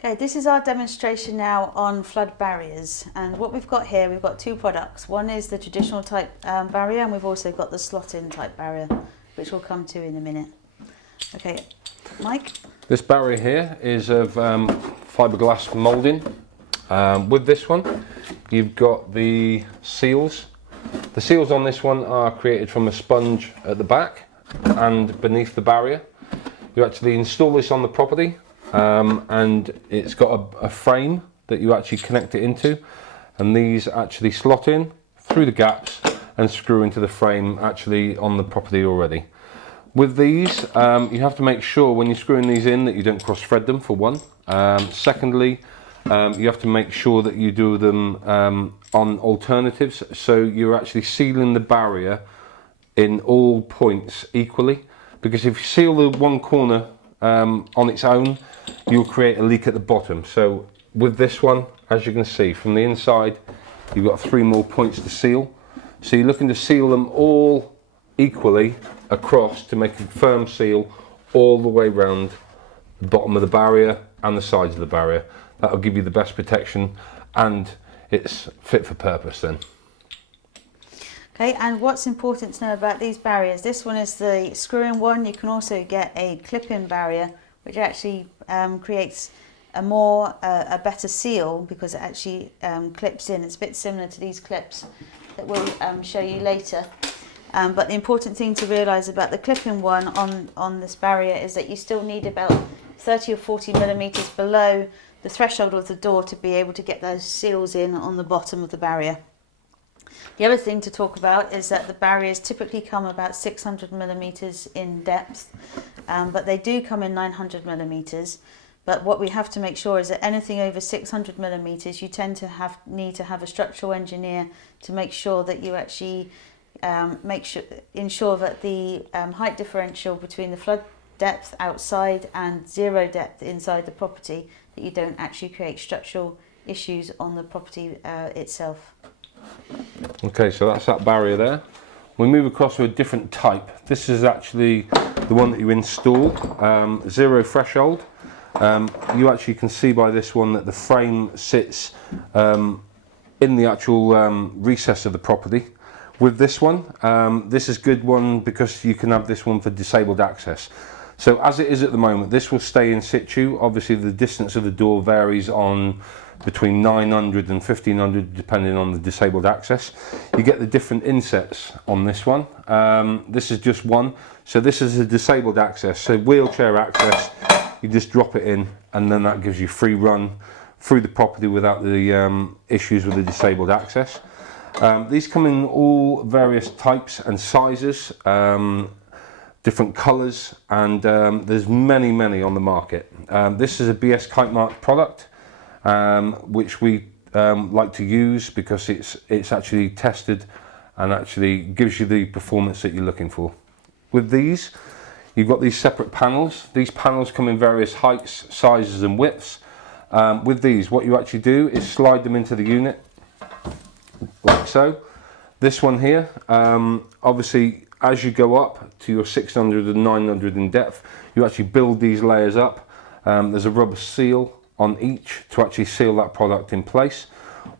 Okay, this is our demonstration now on flood barriers, and what we've got here, we've got two products. One is the traditional type barrier, and we've also got the slot-in type barrier, which we'll come to in a minute. Okay, Mike? This barrier here is of fiberglass moulding. With this one, you've got the seals. The seals on this one are created from a sponge at the back and beneath the barrier. You actually install this on the property. And it's got a frame that you actually connect it into, and these actually slot in through the gaps and screw into the frame actually on the property already. With these, you have to make sure when you're screwing these in that you don't cross thread them, for one. Secondly, you have to make sure that you do them on alternatives, so you're actually sealing the barrier in all points equally, because if you seal the one corner on its own, you'll create a leak at the bottom. So with this one, as you can see from the inside, you've got 3 more points to seal. So you're looking to seal them all equally across to make a firm seal all the way around the bottom of the barrier and the sides of the barrier. That'll give you the best protection, and it's fit for purpose then. Okay, and what's important to know about these barriers, this one is the screw-in one. You can also get a clip-in barrier, which actually creates a better seal, because it actually clips in. It's a bit similar to these clips that we'll show you later. But the important thing to realise about the clip-in one on this barrier is that you still need about 30 or 40 millimetres below the threshold of the door to be able to get those seals in on the bottom of the barrier. The other thing to talk about is that the barriers typically come about 600 millimetres in depth, but they do come in 900 millimetres. But what we have to make sure is that anything over 600 millimetres, you tend to need to have a structural engineer to make sure that you actually ensure that the height differential between the flood depth outside and zero depth inside the property, that you don't actually create structural issues on the property itself. Okay, so that's that barrier there. We move across to a different type. This is actually the one that you install, zero threshold. You actually can see by this one that the frame sits in the actual recess of the property. With this one, this is a good one because you can have this one for disabled access. So as it is at the moment, this will stay in situ. Obviously the distance of the door varies on between 900 and 1500 depending on the disabled access. You get the different insets on this one. This is just one. So this is a disabled access, so wheelchair access. You just drop it in, and then that gives you free run through the property without the issues with the disabled access. These come in all various types and sizes, different colours, and there's many on the market. This is a BS Kitemark product, which we like to use because it's actually tested and actually gives you the performance that you're looking for. With these, you've got these separate panels. These panels come in various heights, sizes and widths. With these, what you actually do is slide them into the unit, like so. This one here, obviously as you go up to your 600 and 900 in depth, you actually build these layers up. There's a rubber seal on each to actually seal that product in place.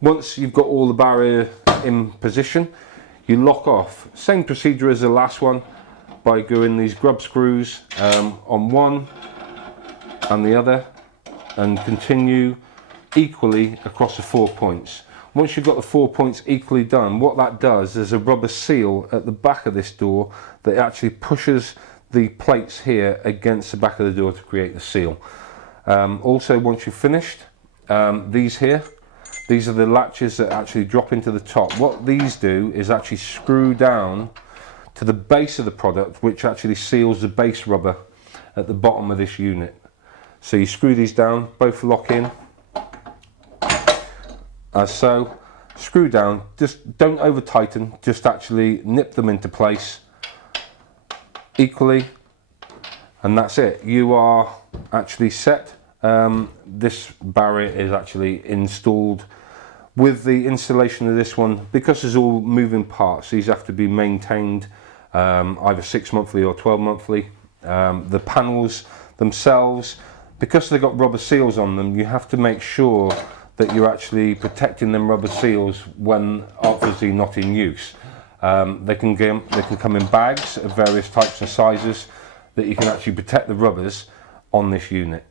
Once you've got all the barrier in position, you lock off. Same procedure as the last one, by doing these grub screws on one and the other, and continue equally across the 4 points. Once you've got the 4 points equally done, what that does is a rubber seal at the back of this door that actually pushes the plates here against the back of the door to create the seal. Also, once you've finished, these are the latches that actually drop into the top. What these do is actually screw down to the base of the product, which actually seals the base rubber at the bottom of this unit. So you screw these down, both lock in, as so. Screw down, just don't over tighten, just actually nip them into place equally, and that's it. You are actually set. This barrier is actually installed. With the installation of this one, because there's all moving parts, these have to be maintained either 6 monthly or 12 monthly. The panels themselves, because they've got rubber seals on them, you have to make sure that you're actually protecting them rubber seals when obviously not in use. They can come in bags of various types and sizes that you can actually protect the rubbers on this unit.